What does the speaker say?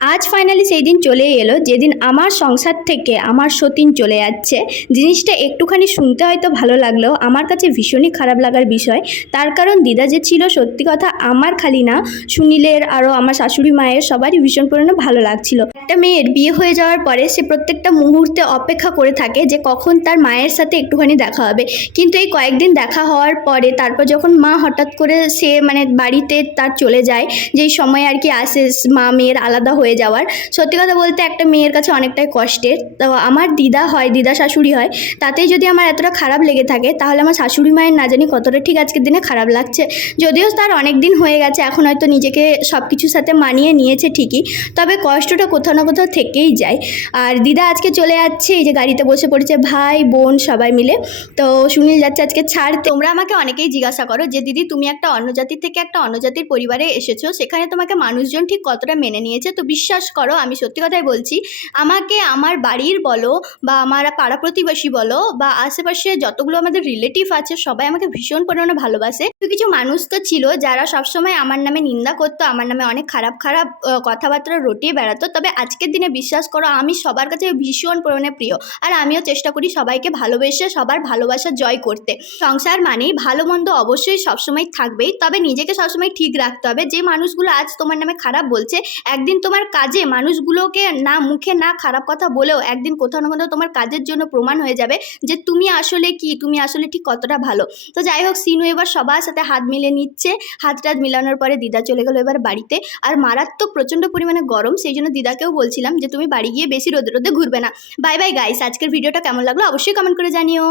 আজ ফাইনালি সেই দিন চলে এলো, যেদিন আমার সংসার থেকে আমার সতীন চলে যাচ্ছে। জিনিসটা একটুখানি শুনতে হয়তো ভালো লাগলেও আমার কাছে ভীষণই খারাপ লাগার বিষয়। তার কারণ দিদা যে ছিল সত্যি কথা আমার খালি না, সুনীলের আরও আমার শাশুড়ি মায়ের সবারই ভীষণ পরিমাণে ভালো লাগছিল। একটা মেয়ের বিয়ে হয়ে যাওয়ার পরে সে প্রত্যেকটা মুহূর্তে অপেক্ষা করে থাকে যে কখন তার মায়ের সাথে একটুখানি দেখা হবে। কিন্তু এই কয়েকদিন দেখা হওয়ার পরে, তারপর যখন মা হঠাৎ করে সে মানে বাড়িতে তার চলে যায়, যেই সময় আর কি আসে মা মেয়ের আলাদা হয়ে যাওয়ার। সত্যি কথা বলতে একটা মেয়ের কাছে অনেকটাই কষ্টের। তো আমার দিদা হয়, দিদা শাশুড়ি হয়, তাতেই যদি আমার এতটা খারাপ লেগে থাকে, তাহলে আমার শাশুড়ি মায়ের না জানি কতটা ঠিক আজকের দিনে খারাপ লাগছে। যদিও তার অনেক দিন হয়ে গেছে, এখন হয়তো নিজেকে সব কিছুর সাথে মানিয়ে নিয়েছে ঠিকই। তবে কষ্টটা কোথাও না কোথাও থেকেই যায়। আর দিদা আজকে চলে যাচ্ছে, এই যে গাড়িতে বসে পড়েছে ভাই, বোন সবাই মিলে। তো সুনীল যাচ্ছে আজকে ছাড় তোমরা আমাকে অনেকেই জিজ্ঞাসা করো যে, দিদি, তুমি একটা অন্য জাতির থেকে একটা অন্য জাতির পরিবারে এসেছ। সেখানে তোমাকে মানুষজন ঠিক কতটা মেনে নিয়েছে? তো বিশ্বাস করো, আমি সত্যি কথাই বলছি, আমাকে আমার বাড়ির বলো বা আমার পাড়া প্রতিবেশী বলো বা আশেপাশে যতগুলো আমাদের রিলেটিভ আছে, সবাই আমাকে ভীষণ পরিমাণে ভালোবাসে। কিছু মানুষ তো ছিল যারা সবসময় আমার নামে নিন্দা করতো, আমার নামে অনেক খারাপ খারাপ কথাবার্তা রটিয়ে বেড়াতো। তবে আজকের দিনে বিশ্বাস করো, আমি সবার কাছে ভীষণ পরিমাণে প্রিয়। আর আমিও চেষ্টা করি সবাইকে ভালোবেসে, সবার ভালোবাসা জয় করতে। সংসার মানেই ভালো মন্দ অবশ্যই সবসময় থাকবেই, তবে নিজেকে সবসময় ঠিক রাখতে হবে। যে মানুষগুলো আজ তোমার নামে খারাপ বলছে, একদিন তোমার কাজে মানুষগুলোকে না মুখে না খারাপ কথা বলেও একদিন কোথাও না কোথাও তোমার কাজের জন্য প্রমাণ হয়ে যাবে যে তুমি আসলে কি, তুমি আসলে ঠিক কতটা ভালো। তো যাই হোক, সিনু এবার সবার সাথে হাত মিলে নিচ্ছে। হাত টাত মিলানোর পরে দিদা চলে গেলো এবার বাড়িতে। আর মারাত্মক প্রচণ্ড পরিমাণে গরম, সেই জন্য দিদাকেও বলছিলাম যে তুমি বাড়ি গিয়ে বেশি রোদে রোদে ঘুরবে না। বাই বাই গাইস আজকের ভিডিওটা কেমন লাগল অবশ্যই কমেন্ট করে জানিও।